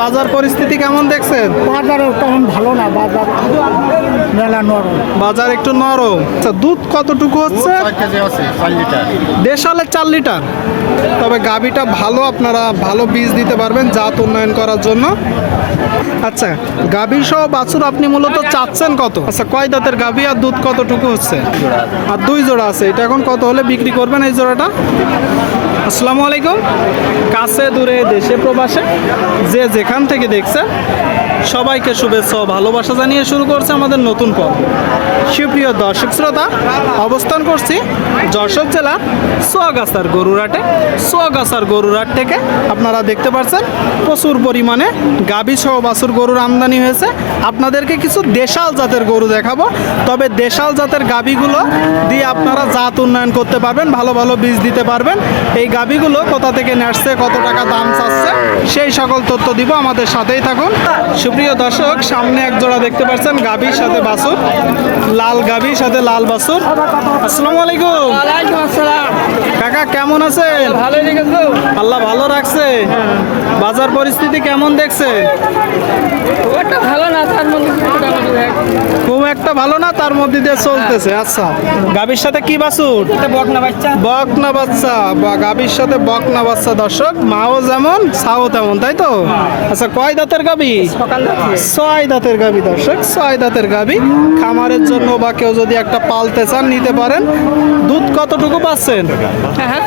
বাজার পরিস্থিতি কেমন দেখছেন? বাজারে তেমন ভালো না, বাজার মেলা নরম। বাজার একটু নরম। আচ্ছা, দুধ কতটুকু হচ্ছে? 4 লিটার। দেশালে 4 লিটার। তবে গাভীটা ভালো, আপনারা ভালো বীজ দিতে পারবেন জাত উন্নয়ন করার জন্য। আচ্ছা, গাভী সহ বাছুর আপনি মূলত চাচ্ছেন কত? আচ্ছা, কয় দাঁতের গাভী আর দুধ কতটুকু হচ্ছে? আর 2 জোড়া আছে। এটা এখন কত হলে বিক্রি করবেন এই জোড়াটা? আসসালামু আলাইকুম। কাছে দূরে দেশে প্রবাসে যে যেখান থেকে দেখছেন সবাইকে শুভেচ্ছা ও ভালোবাসা জানিয়ে শুরু করছে আমাদের নতুন পর্ব। সুপ্রিয় দর্শক শ্রোতা, অবস্থান করছি যশোর জেলার সোয়াগাছার গরুরহাটে। সোয়াগাছার গরুরহাট থেকে আপনারা দেখতে পাচ্ছেন প্রচুর পরিমাণে গাভী সহ বাছুর গরুর আমদানি হয়েছে। আপনাদেরকে কিছু দেশাল জাতের গরু দেখাবো। তবে দেশাল জাতের গাভীগুলো দিয়ে আপনারা জাত উন্নয়ন করতে পারবেন, ভালো ভালো বীজ দিতে পারবেন। এই গাভীগুলো কোথা থেকে নেসছে, কত টাকা দাম চাচ্ছে, সেই সকল তথ্য দিব। আমাদের সাথেই থাকুন। সুপ্রিয় দর্শক, সামনে এক জোড়া দেখতে পাচ্ছেন গাভীর সাথে বাছুর, লাল গাভীর সাথে লাল বাছুর। আসসালামু আলাইকুম। ওয়ালাইকুম আসসালাম। কাকা কেমন আছেন? ভালো লেগেছে। আল্লাহ ভালো রাখছে। বাজার পরিস্থিতি কেমন দেখছে? ওটা ভালো না, তার মধ্যে খুব একটা ভালো না, তার মধ্যে দিয়ে চলতেছে। আচ্ছা, গাভীর সাথে কি বাছুর? বকনা বাচ্চা। বকনা বাচ্চা বা গাভীর সাথে বকনা বাচ্চা। দর্শক, মাও যেমন ছাও তেমন, তাই তো? আচ্ছা, কয় দাঁতের গাভী? সকাল 6 দাঁতের গাভী। দর্শক, 6 দাঁতের গাভী খামারের জন্য বা কেউ যদি একটা পালতে চান নিতে পারেন। দুধ কতটুকু পাচ্ছেন? হ্যাঁ,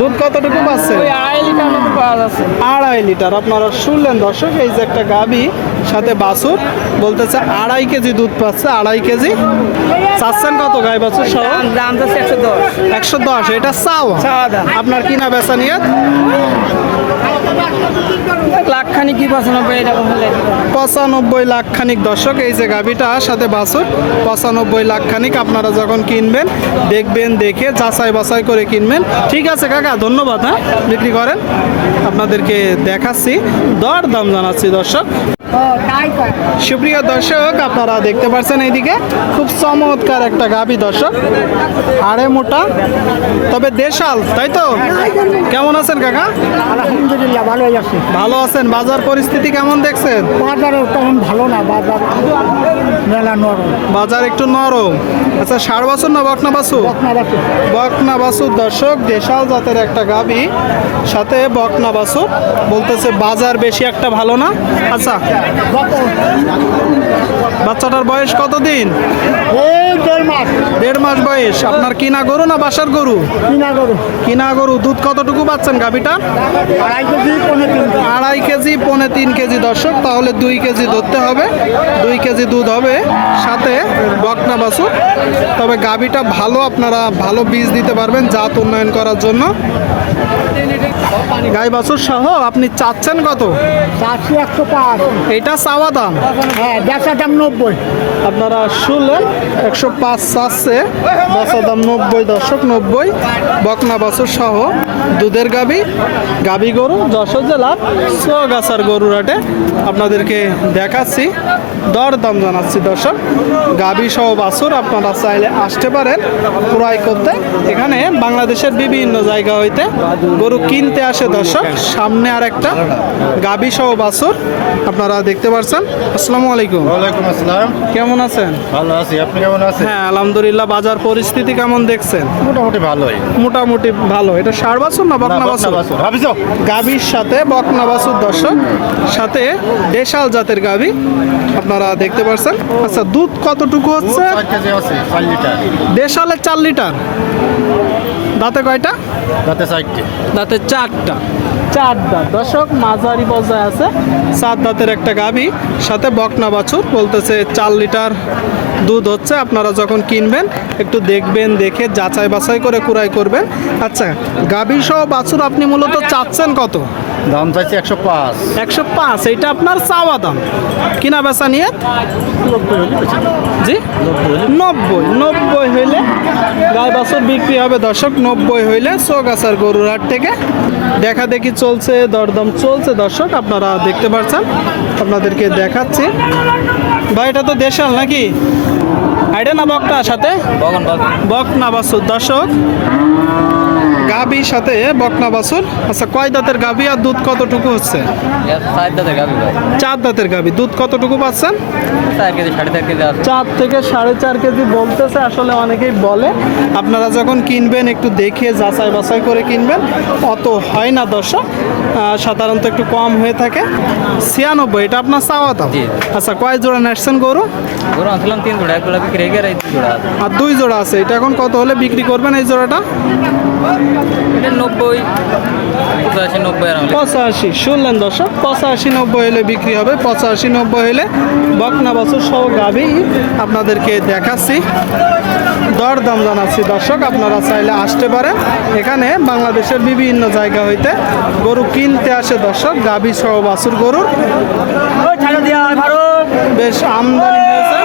দুধ কতটুকু পাচ্ছেন? 2.5 লিটার মতো পাওয়া যাচ্ছে। 2.5 লিটার। আপনারা শুনলেন দর্শক, এই যে একটা গাভী সাথে বাছুর, বলতেছে 2.5 কেজি দুধ পাচ্ছে। 2.5 কেজি। চাচ্ছেন কত গাই বাছুর সহ? দাম যাচ্ছে 110। 110। এটা চাওয়া। আপনার কিনা বেচা নিয়ে? লাখ খানি কি 95 এরকম হলে 95 লাখ খানিক। দর্শক, এই যে গাভীটা সাথে বাছুর 95 লাখ খানিক। আপনারা যখন কিনবেন দেখবেন, দেখে যাচাই বাছাই করে কিনবেন। ঠিক আছে কাকা, ধন্যবাদ। হ্যাঁ, বিক্রি করেন। আপনাদেরকে দেখাচ্ছি, দর দাম জানাচ্ছি। দর্শক, সুপ্রিয় দর্শক, আপনারা দেখতে পাচ্ছেন এইদিকে খুব চমৎকার একটা গাভী। দর্শক, আড়ে মোটা, তবে দেশাল, তাই তো? কেমন আছেন কাকা? আলহামদুলিল্লাহ ভালোই আছে। ভালো আছেন। বাজার পরিস্থিতি কেমন দেখছেন? বাজারে তেমন ভালো না, বাজার মেলা নরম। বাজার একটু নরম। আচ্ছা, ষাড় বাছুর না বকনা বাছুর? বকনা বাচ্চা। বকনা বাছুর। দর্শক, দেশাল জাতের একটা গাভী সাথে বকনা বাছুর, বলতেছে বাজার বেশি একটা ভালো না। আচ্ছা, বাচ্চাটার বয়স কতদিন? এই 1.5 মাস। 1.5 মাস বয়স। আপনার কিনা গরু না বাসার গরু? কিনা গরু। কিনা গরু। দুধ কতটুকু পাচ্ছেন গাভীটা? 2.5 কেজি 3.5। 2.5 KG 3.5 KG. দর্শক, তাহলে 2 কেজি ধরতে হবে। 2 কেজি দুধ হবে, সাথে বকনা বাছুর। তবে গাভীটা ভালো, আপনারা ভালো বীজ দিতে পারবেন জাত উন্নয়ন করার জন্য। গাই বাছুর সহ আপনি চাচ্ছেন কত? 105। এটা চাওয়া দাম। হ্যাঁ, বেচা দাম 90। আপনারা শুনলেন, 105 চাচ্ছে, বেচা দাম 90। দর্শক, 90। বকনা বাছুর সহ দুধের গাভী, গাভী গরু যশোর জেলার সোয়াগাছার গরুরহাটে আপনাদেরকে দেখাচ্ছি, দর দাম জানাচ্ছি। দর্শক, গাভী সহ বাছুর আপনারা চাইলে আসতে পারেন ক্রয় করতে। এখানে বাংলাদেশের বিভিন্ন জায়গা হইতে গরু কিনতে আসে। দর্শক, সামনে আর একটা গাভী সহ বাছুর আপনারা দেখতে পাচ্ছেন। আসসালামু আলাইকুম। ওয়ালাইকুম আসসালাম। কেমন আছেন? ভালো আছি, আপনি কেমন আছেন? হ্যাঁ, আলহামদুলিল্লাহ। বাজার পরিস্থিতি কেমন দেখছেন? মোটামুটি ভালোই। মোটামুটি ভালো। এটা ষাড় বাছুর না বকনা বাছুর? গাভীর সাথে বকনা বাছুর। দর্শক, সাথে দেশাল জাতের গাভী আপনারা দেখতে পাচ্ছেন। আচ্ছা, দুধ কতটুকু হচ্ছে? 4 লিটার। দেশালে 4 লিটার। দাঁতে কয়টা? রাতে 4টে। দাঁতে 4টা। 4 দাঁত। দর্শক, মাঝারি পর্যায়ে আছে। 4 দাঁতের একটা গাভী সাথে বকনা বাছুর, বলতেছে 4 লিটার দুধ হচ্ছে। আপনারা যখন কিনবেন একটু দেখবেন, দেখে যাচাই বাছাই করে ক্রয় করবেন। আচ্ছা, গাভী সহ বাছুর আপনি মূলত চাচ্ছেন কত? দাম চাইছি 105। 105। এইটা আপনার চাওয়া দাম। কিনা বেচা নিয়ে? জি, 90 হইলে গাই বাছুর বিক্রি হবে। দর্শক, 90 হইলে সোয়াগাছার গরুরহাট থেকে দেখা দেখি চলছে, দরদাম চলছে। দর্শক, আপনারা দেখতে পাচ্ছেন, আপনাদেরকে দেখাচ্ছি। ভাই, এটা তো দেশাল নাকি? আইডা না বকটা সাথে? বকনা বাছুর। দর্শক, গাভীর সাথে বকনা বাছুর। আচ্ছা, কয় দাঁতের গাভী আর দুধ কতটুকু হচ্ছে? 4 দাঁতের গাভী ভাই, 4 দাঁতের গাভী, দুধ কতটুকু পাচ্ছেন? 4 কেজি 4.5 কেজি আছে। 4 থেকে 4.5 কেজি বলতেছে। আসলে অনেকেই বলে, আপনারা যখন কিনবেন একটু দেখে যাচাই বাছাই করে কিনবেন। অত হয় না দর্শক, সাধারণত একটু কম হয়ে থাকে। 96 এটা আপনার চাওয়া দাম? জি। আচ্ছা, কয় জোড়া নেসছেন গরু? গরু আনছিলাম 3 জোড়া, এক জোড়া বিক্রি হয়ে গেছে, 2 জোড়া আছে। আর 2 জোড়া আছে। এটা এখন কত হলে বিক্রি করবেন এই জোড়াটা? এটা 90, 85, 90 এরকম। 85 শুনলেন দর্শক, 85-90 হলে বিক্রি হবে। 85-90 হলে বকনা বাছুর সহ গাভী আপনাদেরকে দেখাচ্ছি, দরদাম জানাচ্ছি দর্শক। আপনারা চাইলে আসতে পারেন। এখানে বাংলাদেশের বিভিন্ন জায়গা হইতে গরু কিনতে আসে দর্শক, গাভী সহ বাছুর গরুর বেশ আমদানি হয়েছে।